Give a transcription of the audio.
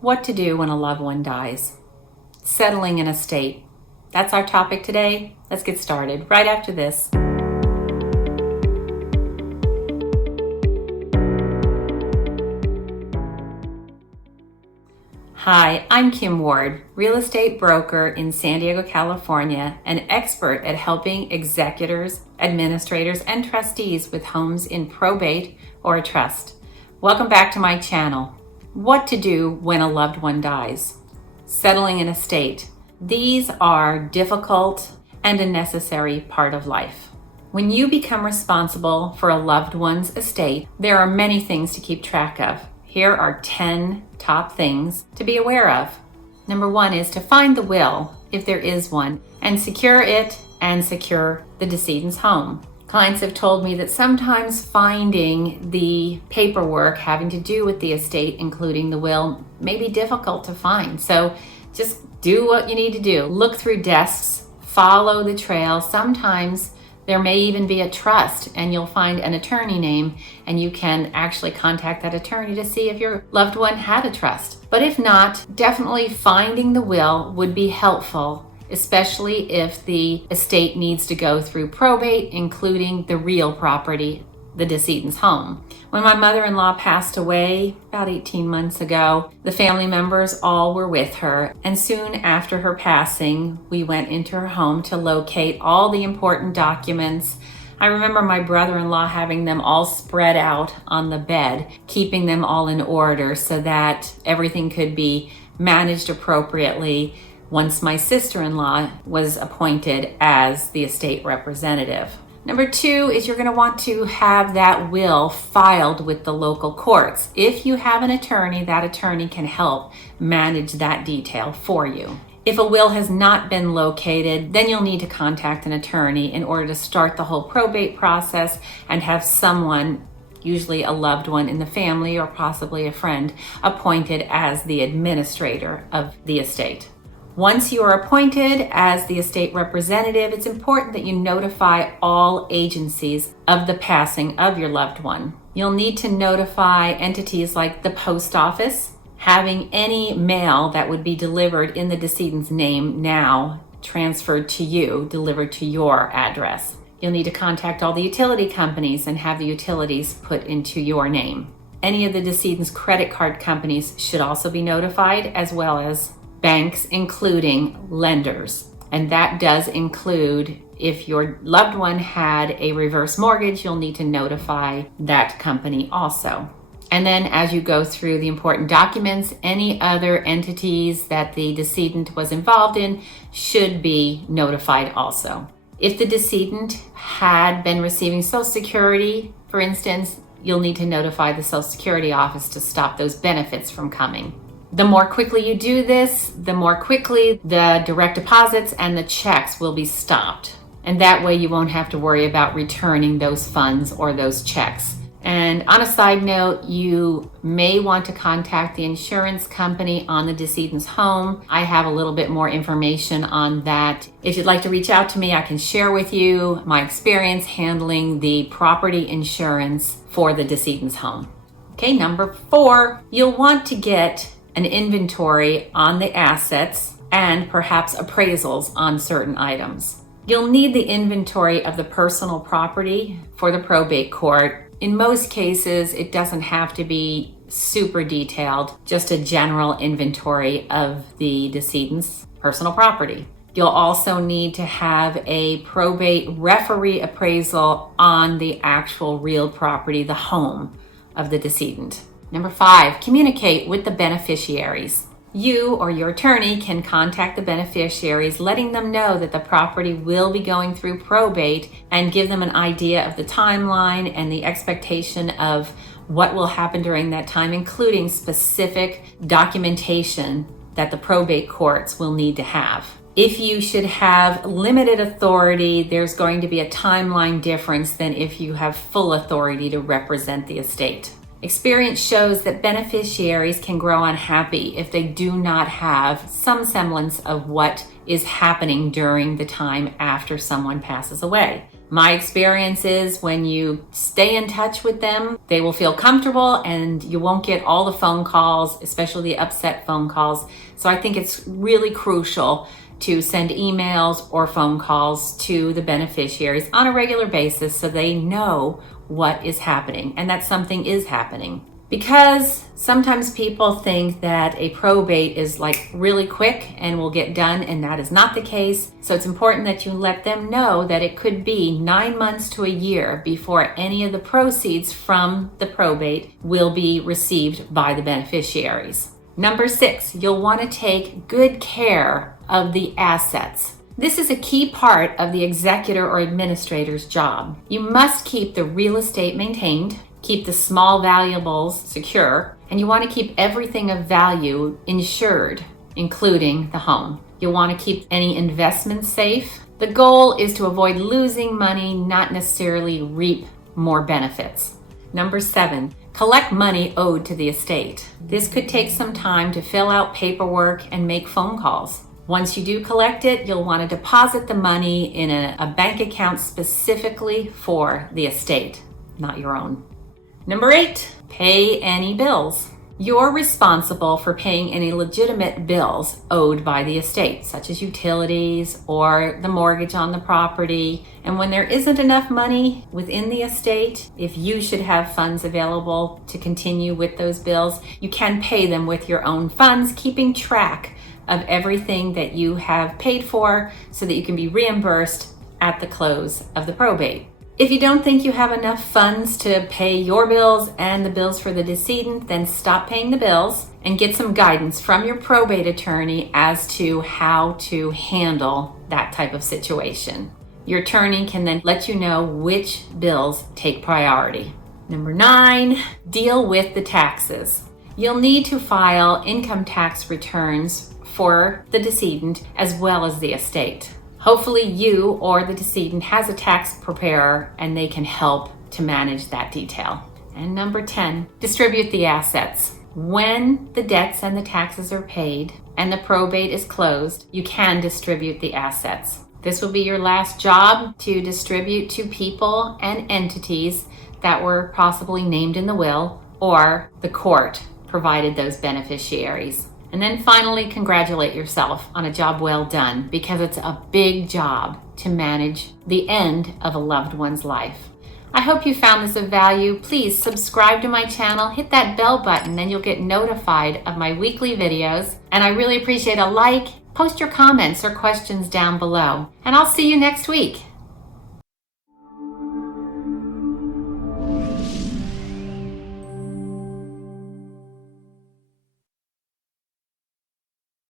What to do when a loved one dies. Settling an estate. That's our topic today. Let's get started right after this. Hi, I'm Kim Ward, real estate broker in San Diego, California, an expert at helping executors, administrators, and trustees with homes in probate or a trust. Welcome back to my channel. What to do when a loved one dies. Settling an estate. These are difficult and a necessary part of life. When you become responsible for a loved one's estate, there are many things to keep track of. Here are 10 top things to be aware of. Number 1 is to find the will, if there is one, and secure it and secure the decedent's home. Clients have told me that sometimes finding the paperwork having to do with the estate, including the will, may be difficult to find. So just do what you need to do. Look through desks, follow the trail. Sometimes there may even be a trust and you'll find an attorney name and you can actually contact that attorney to see if your loved one had a trust. But if not, definitely finding the will would be helpful, especially if the estate needs to go through probate, including the real property, the decedent's home. When my mother-in-law passed away about 18 months ago, the family members all were with her, and soon after her passing, we went into her home to locate all the important documents. I remember my brother-in-law having them all spread out on the bed, keeping them all in order so that everything could be managed appropriately once my sister-in-law was appointed as the estate representative. Number 2 is you're going to want to have that will filed with the local courts. If you have an attorney, that attorney can help manage that detail for you. If a will has not been located, then you'll need to contact an attorney in order to start the whole probate process and have someone, usually a loved one in the family or possibly a friend, appointed as the administrator of the estate. Once you are appointed as the estate representative, it's important that you notify all agencies of the passing of your loved one. You'll need to notify entities like the post office, having any mail that would be delivered in the decedent's name now transferred to you, delivered to your address. You'll need to contact all the utility companies and have the utilities put into your name. Any of the decedent's credit card companies should also be notified, as well as banks, including lenders. And that does include, if your loved one had a reverse mortgage, you'll need to notify that company also. And then as you go through the important documents, any other entities that the decedent was involved in should be notified also. If the decedent had been receiving Social Security, for instance, you'll need to notify the Social Security office to stop those benefits from coming. The more quickly you do this, the more quickly the direct deposits and the checks will be stopped. And that way you won't have to worry about returning those funds or those checks. And on a side note, you may want to contact the insurance company on the decedent's home. I have a little bit more information on that. If you'd like to reach out to me, I can share with you my experience handling the property insurance for the decedent's home. Okay, number 4, you'll want to get an inventory on the assets and perhaps appraisals on certain items. You'll need the inventory of the personal property for the probate court. In most cases, it doesn't have to be super detailed, just a general inventory of the decedent's personal property. You'll also need to have a probate referee appraisal on the actual real property, the home of the decedent. Number 5, communicate with the beneficiaries. You or your attorney can contact the beneficiaries, letting them know that the property will be going through probate and give them an idea of the timeline and the expectation of what will happen during that time, including specific documentation that the probate courts will need to have. If you should have limited authority, there's going to be a timeline difference than if you have full authority to represent the estate. Experience shows that beneficiaries can grow unhappy if they do not have some semblance of what is happening during the time after someone passes away. My experience is when you stay in touch with them, they will feel comfortable and you won't get all the phone calls, especially the upset phone calls. So I think it's really crucial to send emails or phone calls to the beneficiaries on a regular basis so they know what is happening and that something is happening. Because sometimes people think that a probate is like really quick and will get done, and that is not the case. So it's important that you let them know that it could be 9 months to a year before any of the proceeds from the probate will be received by the beneficiaries. Number 6, you'll want to take good care of the assets. This is a key part of the executor or administrator's job. You must keep the real estate maintained, keep the small valuables secure, and you want to keep everything of value insured, including the home. You'll want to keep any investments safe. The goal is to avoid losing money, not necessarily reap more benefits. Number 7, collect money owed to the estate. This could take some time to fill out paperwork and make phone calls. Once you do collect it, you'll want to deposit the money in a bank account specifically for the estate, not your own. Number 8, pay any bills. You're responsible for paying any legitimate bills owed by the estate, such as utilities or the mortgage on the property. And when there isn't enough money within the estate, if you should have funds available to continue with those bills, you can pay them with your own funds, keeping track of everything that you have paid for so that you can be reimbursed at the close of the probate. If you don't think you have enough funds to pay your bills and the bills for the decedent, then stop paying the bills and get some guidance from your probate attorney as to how to handle that type of situation. Your attorney can then let you know which bills take priority. Number 9, deal with the taxes. You'll need to file income tax returns for the decedent as well as the estate. Hopefully you or the decedent has a tax preparer and they can help to manage that detail. And number 10, distribute the assets. When the debts and the taxes are paid and the probate is closed, you can distribute the assets. This will be your last job to distribute to people and entities that were possibly named in the will, or the court provided those beneficiaries. And then finally, congratulate yourself on a job well done, because it's a big job to manage the end of a loved one's life. I hope you found this of value. Please subscribe to my channel, hit that bell button, then you'll get notified of my weekly videos. And I really appreciate a like. Post your comments or questions down below. And I'll see you next week.